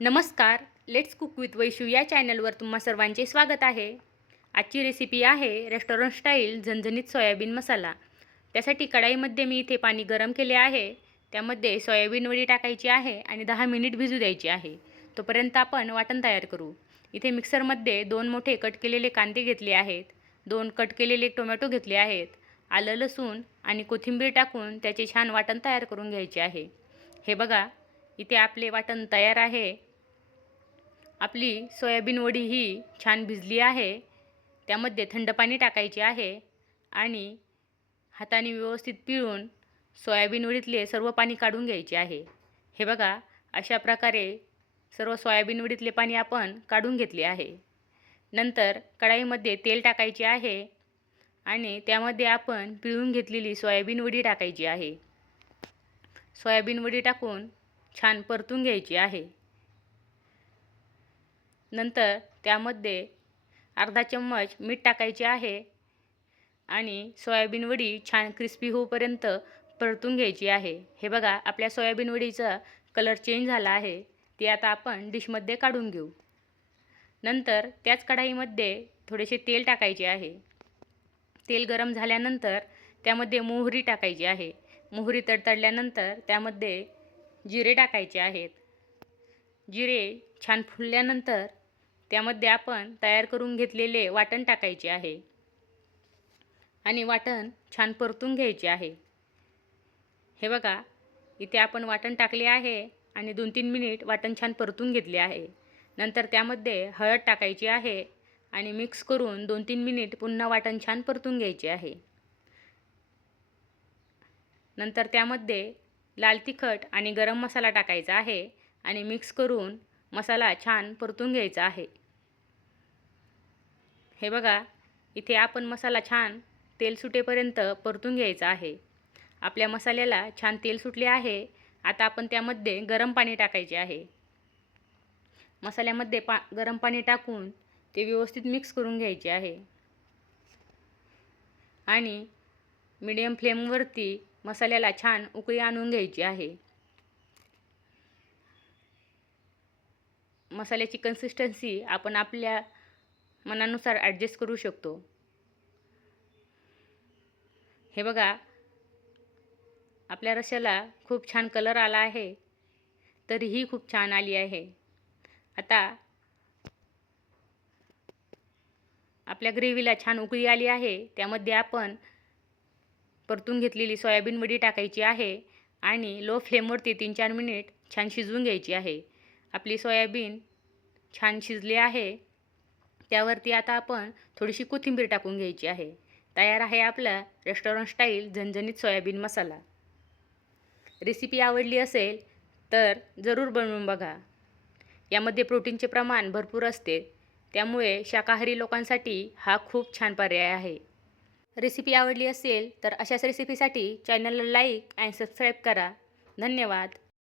नमस्कार. Let's cook with Vaishu या चॅनलवर तुम्हा सर्वांचे स्वागत आहे. आजची रेसिपी आहे रेस्टॉरंट स्टाईल झणझणीत सोयाबीन मसाला. त्यासाठी कढईमध्ये मी इथे पाणी गरम केले आहे. त्यामध्ये सोयाबीन वडी टाकायची आहे आणि 10 मिनिट भिजू द्यायची आहे. तोपर्यंत आपण वाटण तयार करू. इथे मिक्सरमध्ये 2 मोठे कट केलेले कांदे घेतले आहेत. 2 कट केलेले टोमॅटो घेतले आहेत. आलं, लसूण आणि कोथिंबीर टाकून त्याचे छान वाटण तयार करून घ्यायचे आहे. हे बघा, इथे आपले वाटण तयार आहे. आपली सोयाबीन वडी ही छान भिजली आहे. त्यामध्ये थंड पाणी टाकायचे आहे आणि हाताने व्यवस्थित पिळून सोयाबीन वडीतले सर्व पाणी काढून घ्यायचे आहे. हे बघा, अशा प्रकारे सर्व सोयाबीन वडीतले पाणी आपण काढून घेतले आहे. नंतर कढईमध्ये तेल टाकायचे आहे आणि त्यामध्ये आपण पिळून घेतलेली सोयाबीन वडी टाकायची आहे. सोयाबीन वडी टाकून छान परतून घ्यायची आहे. नंतर त्यामध्ये अर्धा चम्मच मीठ टाकायचे आहे आणि सोयाबीन वडी छान क्रिस्पी होईपर्यंत परतून घ्यायची आहे. हे बघा, आपल्या सोयाबीन वडीचा कलर चेंज झाला आहे. ते आता आपण डिशमध्ये काढून घेऊ. नंतर त्याच कढईमध्ये थोडेसे तेल टाकायचे आहे. तेल गरम झाल्यानंतर त्यामध्ये मोहरी टाकायची आहे. मोहरी तडतडल्यानंतर त्यामध्ये जिरे टाकायचे आहेत. जिरे छान फुलल्यानंतर त्यामध्ये आपण तयार करून घेतलेले वाटण टाकायचे आहे आणि वाटण छान परतून घ्यायचे आहे. हे बघा, इथे आपण वाटण टाकले आहे आणि 2-3 मिनिट वाटण छान परतून घेतले आहे. नंतर त्यामध्ये हळद टाकायची आहे आणि मिक्स करून 2-3 मिनिट पुन्हा वाटण छान परतून घ्यायचे आहे. नंतर त्यामध्ये लाल तिखट आणि गरम मसाला टाकायचा आहे आणि मिक्स करून मसाला छान परतून घ्यायचा आहे. हे बघा, इथे आपण मसाला छान तेल सुटेपर्यंत परतून घ्यायचा आहे. आपल्या मसाल्याला छान तेल सुटले आहे. आता आपण त्यामध्ये गरम पाणी टाकायचे आहे. मसाल्यामध्ये गरम पाणी टाकून ते व्यवस्थित मिक्स करून घ्यायचे आहे आणि मीडियम फ्लेमवरती मसाल्याला छान उकळी आणून घ्यायची आहे. मसाल्याची कन्सिस्टन्सी आपण आपल्या मनानुसार ॲडजस्ट करू शकतो. हे बघा, आपल्या रश्श्याला खूप छान कलर आला आहे. तरीही खूप छान आली आहे. आता आपल्या ग्रेव्हीला छान उकळी आली आहे. त्यामध्ये आपण परतून घेतलेली सोयाबीन वडी टाकायची आहे आणि लो फ्लेमवरती 3-4 मिनिट छान शिजवून घ्यायची आहे. आपली सोयाबीन छान शिजली आहे. त्यावरती आता आपण थोडीशी कोथिंबीर टाकून घ्यायची आहे. तयार आहे आपला रेस्टॉरंट स्टाईल झणझणीत सोयाबीन मसाला. रेसिपी आवडली असेल तर जरूर बनवून बघा. यामध्ये प्रोटीनचे प्रमाण भरपूर असते. त्यामुळे शाकाहारी लोकांसाठी हा खूप छान पर्याय आहे. रेसिपी आवडली असेल तर अशाच रेसिपीसाठी चॅनलला लाईक आणि सबस्क्राईब करा. धन्यवाद.